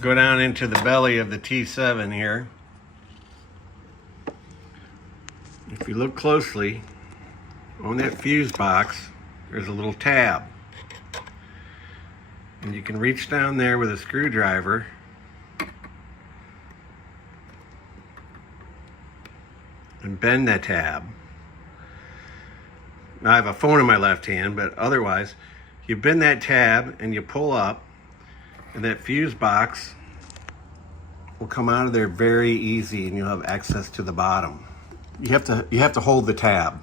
Go down into the belly of the T7 here. If you look closely, on that fuse box, there's a little tab. And you can reach down there with a screwdriver and bend that tab. Now I have a phone in my left hand, but otherwise, you bend that tab and you pull up, and that fuse box will come out of there very easy, and you'll have access to the bottom. You have to hold the tab.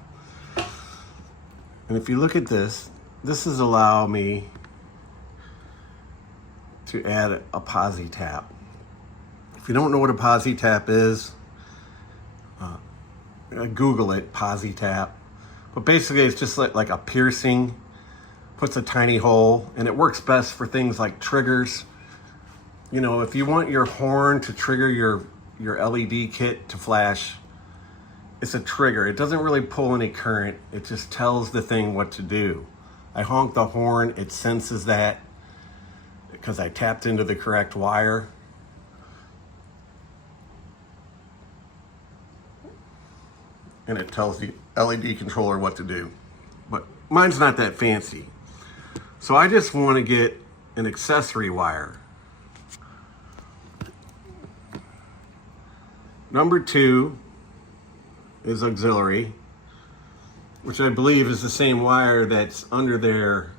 And if you look at this, this is allow me to add a Posi Tap. If you don't know what a Posi Tap is, Google it, Posi Tap. But basically it's just like a piercing, puts a tiny hole, and it works best for things like triggers. You know, if you want your horn to trigger your LED kit to flash, it's a trigger. It doesn't really pull any current. It just tells the thing what to do. I honk the horn, it senses that because I tapped into the correct wire. And it tells the LED controller what to do. But mine's not that fancy. So I just want to get an accessory wire. Number 2 is auxiliary, which I believe is the same wire that's under there,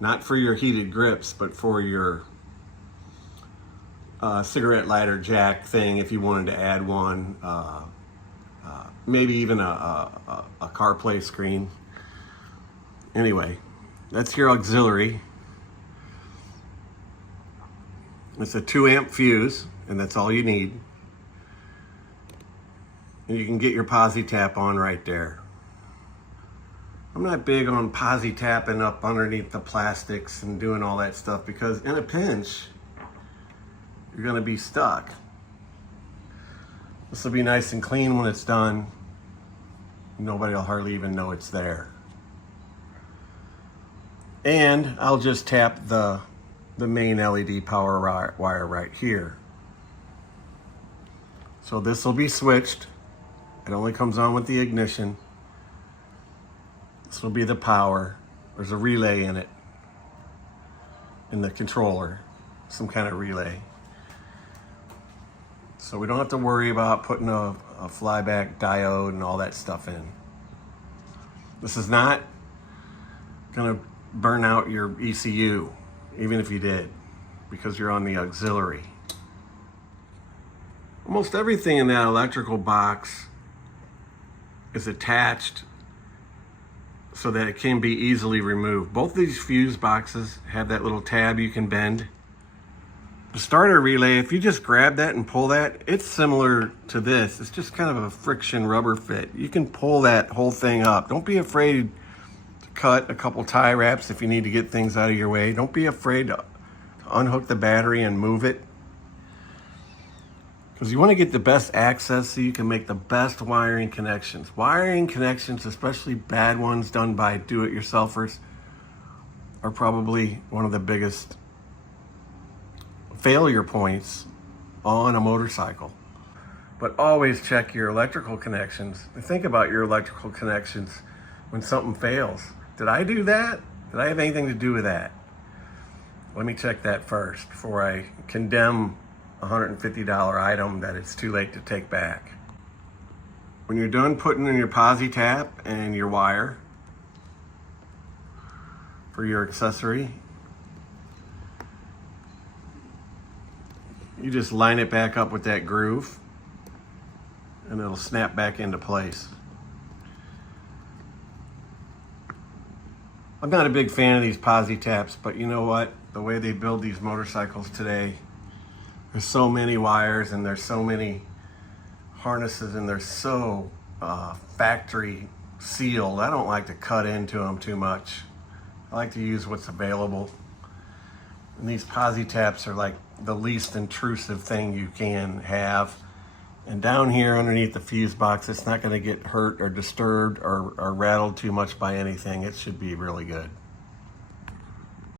not for your heated grips, but for your cigarette lighter jack thing if you wanted to add one. Maybe even a CarPlay screen. Anyway, that's your auxiliary. It's a 2 amp fuse, and that's all you need. And you can get your Posi Tap on right there. I'm not big on Posi tapping up underneath the plastics and doing all that stuff, because in a pinch, you're gonna be stuck. This will be nice and clean when it's done. Nobody will hardly even know it's there. And I'll just tap the main LED power wire right here. So this will be switched. It only comes on with the ignition. This will be the power. There's a relay in it, in the controller, some kind of relay. So we don't have to worry about putting a flyback diode and all that stuff in. This is not gonna burn out your ECU, even if you did, because you're on the auxiliary. Almost everything in that electrical box is attached so that it can be easily removed. Both these fuse boxes have that little tab you can bend. The starter relay, if you just grab that and pull that, it's similar to this. It's just kind of a friction rubber fit. You can pull that whole thing up. Don't be afraid to cut a couple tie wraps if you need to get things out of your way. Don't be afraid to unhook the battery and move it, because you want to get the best access so you can make the best wiring connections. Wiring connections, especially bad ones done by do-it-yourselfers, are probably one of the biggest failure points on a motorcycle. But always check your electrical connections and think about your electrical connections when something fails. Did I do that? Did I have anything to do with that? Let me check that first before I condemn a $150 item that it's too late to take back. When you're done putting in your Posi Tap and your wire for your accessory, you just line it back up with that groove and it'll snap back into place. I'm not a big fan of these Posi Taps, but you know what? The way they build these motorcycles today, there's so many wires and there's so many harnesses and they're so factory sealed. I don't like to cut into them too much. I like to use what's available. And these Posi Taps are like the least intrusive thing you can have. And down here underneath the fuse box, it's not going to get hurt or disturbed or rattled too much by anything. It should be really good.